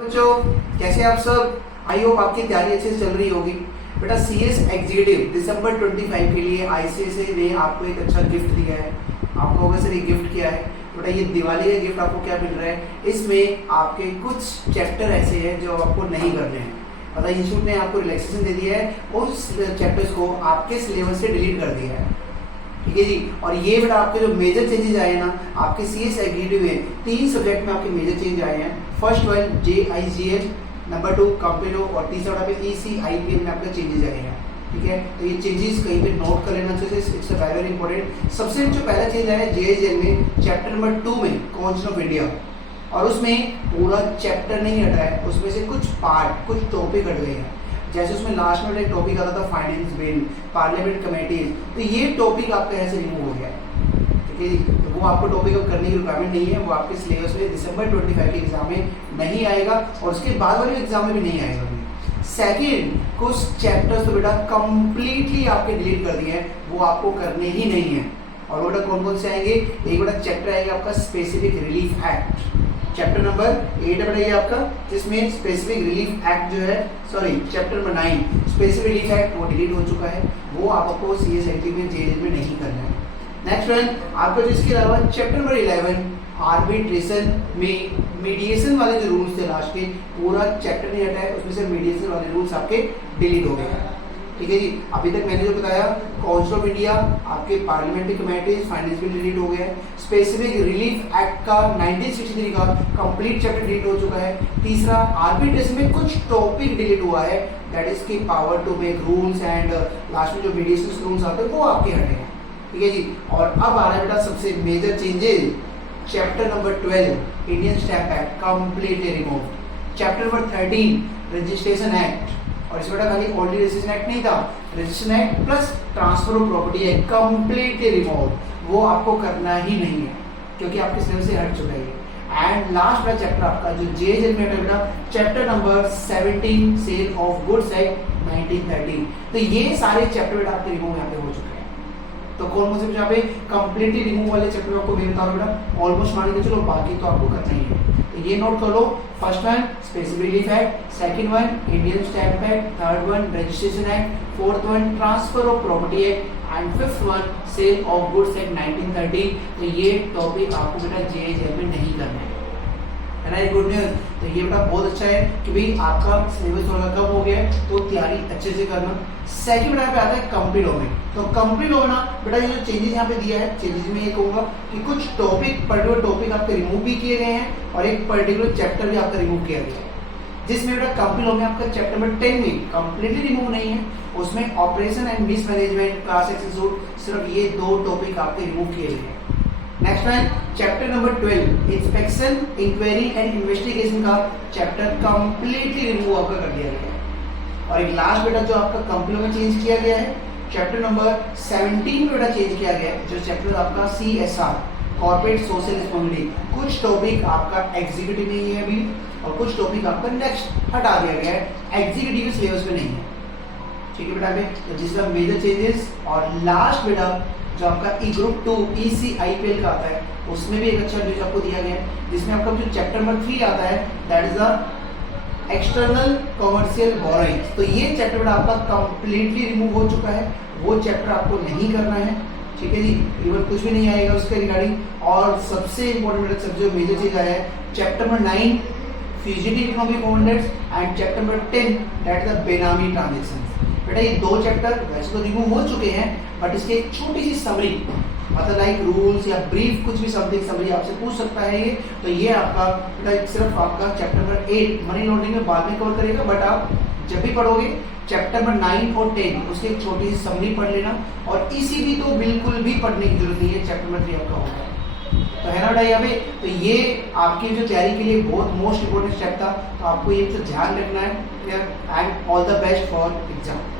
बच्चों, कैसे आप सब? आई होप आपकी तैयारी अच्छे से चल रही होगी। बेटा सीएस एग्जीक्यूटिव दिसंबर 25 के लिए आईसीएसई ने आपको एक अच्छा गिफ्ट दिया है। आपको होगा सर ये गिफ्ट क्या है? बेटा ये दिवाली का गिफ्ट आपको क्या मिल रहा है? इसमें आपके कुछ चैप्टर ऐसे हैं जो आपको नहीं करने हैं। पता इंस्टीट्यूट ने आपको रिलैक्सेशन दे दिया है, उस चैप्टर्स को आपके सिलेबस से डिलीट कर दिया है। ठीक है जी। और ये बेटा आपके जो मेजर चेंजेस आए हैं ना, आपके सीएस एग्जीक्यूटिव में 3 सब्जेक्ट में आपके मेजर चेंज आए हैं। फर्स्ट वन JIGL, नंबर 2 कंपेलो और तीसरा बेटा पे ECIPL में आपके चेंजेस आए हैं। ठीक है, तो ये चेंजेस कहीं पे नोट कर लेना चाहिए, इट्स वेरी इंपॉर्टेंट। सबसे जो पहला चेंज आया है JIGL में चैप्टर नंबर 2 में कॉन्स्टिट्यूशन ऑफ इंडिया, और उसमें पूरा चैप्टर नहीं हटा है, उसमें से कुछ पार्ट कुछ टॉपिक हट गए हैं। जैसे उसमें लास्ट में एक टॉपिक आता था फाइनेंस बिल, पार्लियामेंट कमेटीज, तो ये टॉपिक आपका ऐसे रिमूव हो गया। ठीक है जी, तो वो आपको टॉपिक अब करने की रिक्वायरमेंट नहीं है, वो आपके सिलेबस में दिसंबर 25 के एग्जाम में नहीं आएगा और उसके बाद वाले एग्जाम में भी नहीं आएगा। सेकेंड, कुछ चैप्टर्स तो बेटा कंप्लीटली आपके डिलीट कर दिए हैं, वो आपको करने ही नहीं है। और बेटा कौन कौन से आएंगे? एक बेटा चैप्टर आएगा आपका specific relief act, chapter number 8 है ये आपका, जिसमें स्पेसिफिक रिलीफ एक्ट जो है, sorry chapter number 9 specific relief act वो डिलीट हो चुका है, वो आपको सीएस एग्जीक्यूटिव में जेएल में नहीं करना है। नेक्स्ट वन आपका जो इसके अलावा चैप्टर नंबर 11 आर्बिट्रेशन में मीडिएशन वाले जो रूल्स थे लास्ट के, पूरा चैप्टर नहीं हटा है, उसमें से मीडिएशन वाले रूल्स आपके डिलीट हो गए। ठीक है जी। अभी तक मैंने जो बताया कॉन्स्टिट्यूशन ऑफ इंडिया, आपके parliamentary committees, finance bill delete हो गया है। स्पेसिफिक रिलीफ एक्ट का 1963 का कंप्लीट चैप्टर डिलीट हो चुका है। तीसरा, आर्बिट्रेशन में कुछ टॉपिक डिलीट हुआ है, दैट इज की power to make rules and last में जो मीडिएशन रूल्स आते हैं वो आपके हटे हैं। ठीक है जी। और अब आ रहा है बेटा सबसे major changes, chapter number 12 Indian stamp act completely remove. Chapter number 13 registration act, और इसमें खाली ओनली रजिस्ट्रेशन एक्ट नहीं था, registration act plus transfer of property act completely remove, वो आपको करना ही नहीं है क्योंकि आपके सिलेबस से हट चुका है। एंड लास्ट वाला चैप्टर आपका जो जेएल में हटेगा, chapter number 17 sale of goods act 1913, तो ये सारे चैप्टर आपके रिमूव यहाँ पे हो चुके हैं। तो कौन से यहाँ पे कंप्लीटली रिमूव वाले चैप्टर आपको मैं बता रहा हूँ, ऑलमोस्ट मान के चलो, बाकी तो आपको करना ही है। तो ये नोट कर लो, first one specific relief act, second one Indian stamp act, third one registration act, fourth one transfer of property act and fifth one sale of goods act 1913। तो ये टॉपिक आपको बेटा जेएल में नहीं करना है ना, ये गुड न्यूज। तो ये बेटा बहुत अच्छा है कि भाई आपका सिलेबस थोड़ा कम हो गया है, तो तैयारी अच्छे से करना। सेकंड बेटा पे आता है कंप्लीट लॉ में, तो कंप्लीट लॉ ना बेटा ये जो चेंजेस यहाँ पे दिया है, चेंजेस में ये कहूंगा कि कुछ टॉपिक पर्टिकुलर टॉपिक आपके रिमूव भी किए गए हैं और एक पर्टिकुलर चैप्टर भी आपका रिमूव किया गया है, जिसमें बेटा कंप्लीट लॉ में आपका चैप्टर नंबर 10 में कंप्लीटली रिमूव नहीं है, उसमें oppression and mismanagement, class access suit, सिर्फ ये 2 टॉपिक आपके रिमूव किए गए हैं। Next one chapter number 12 inspection inquiry and investigation का चैप्टर कंप्लीटली रिमूव आपका कर दिया गया है। और एक लास्ट बेटा जो आपका कंप्लीट में चेंज किया गया है, चैप्टर नंबर 17 में बेटा चेंज किया गया है, जो चैप्टर आपका CSR कॉर्पोरेट सोशल रिस्पांसिबिलिटी, कुछ टॉपिक आपका एग्जीक्यूटिव में ही है अभी और कुछ टॉपिक आपका नेक्स्ट हटा दिया गया है, एग्जीक्यूटिव सिलेबस में नहीं है। ठीक है बेटा, तो जिसका मेजर चेंजेस। और लास्ट बेटा जो आपका ग्रुप 2 ECIPL का आता है, उसमें भी एक अच्छा न्यूज आपको दिया गया है, जिसमें आपका जो चैप्टर नंबर 3 आता है, that is the external commercial borrowings. तो ये चैप्टर आपका कंप्लीटली रिमूव हो चुका है, वो चैप्टर आपको नहीं करना है। ठीक है जी, इवन कुछ भी नहीं आएगा उसके रिगार्डिंग। और सबसे इंपॉर्टेंट जो मेजर चीज आया है, chapter number 9 fugitive economic overheads and chapter number 10 that is the बेनामी ट्रांजैक्शंस। बेटा ये 2 चैप्टर वैसे तो रिमूव हो चुके हैं, बट इसकी एक छोटी सी समरी, मतलब लाइक रूल्स या ब्रीफ कुछ भी समथिंग समरी आपसे पूछ सकता है ये, तो ये आपका बेटा सिर्फ आपका चैप्टर नंबर 8 मनी लॉन्ड्रिंग में बाद में कवर करेगा, बट आप जब भी पढ़ोगे चैप्टर नंबर 9 और 10 उसकी एक छोटी सी समरी पढ़ लेना। और ECB तो बिल्कुल भी पढ़ने की जरूरत नहीं है, चैप्टर नंबर 3 आपका होगा। तो है ना बेटा यहाँ पे, तो ये आपकी जो तैयारी के लिए बहुत मोस्ट इंपोर्टेंट स्टेप था, तो आपको ये तो ध्यान रखना है। And all the best for exam.